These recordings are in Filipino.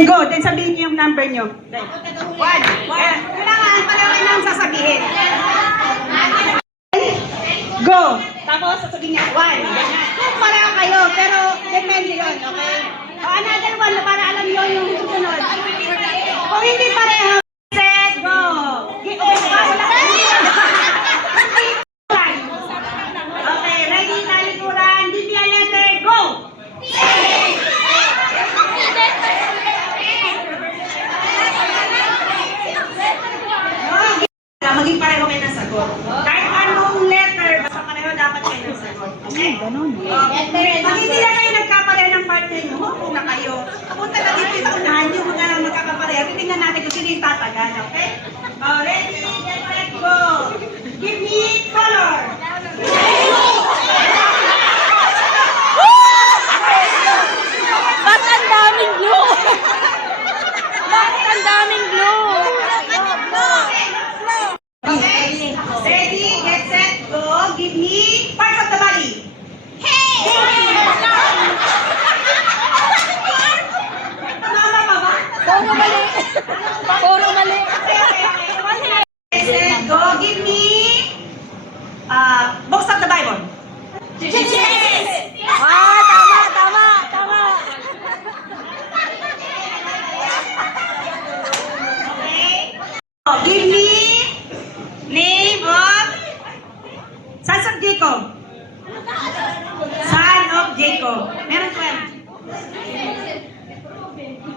Go, then sabihin niyo yung number niyo. One. Kailangan pareho lang sasabihin. Go. Tapos sasabihin niya, one. Kung pareho kayo, pero depende yun, okay? O, another one, para alam niyo yung susunod. Kung hindi pareho, set, go. Okay, ready, talikuran, bibigyan letter, go. Maging pareho kayo ng sagot. Kahit anong letter, basta pareho dapat kayo ng sagot. Okay? Ganun. Pag hindi na kayo nagkapareho ng partner nyo, kung na kayo, punta na dito yung unahan nyo, kung na magkakapareho, titingnan natin kung sino yung tatagal. Okay? Ready, get set, go! Give me color! Ba't ang daming glue? Bakit ang daming glue? Okay? Ready, get set, go! Give me parts of the body! Tumama pa ba? Puro mali. Puro mali. Get set, go! Give me books of the Bible! Ah, tama, tama, tama. Give me name of sons of Jacob. Son of Jacob. Meron 12.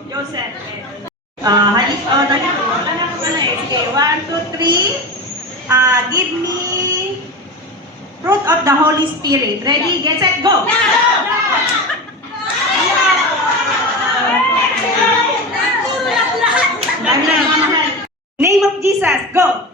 Joseph. Halis, dali ko. Alam ko na eh. Sige, 1, 2, 3. Give me fruit of the Holy Spirit. Ready, get set, go! Name of Jesus, go!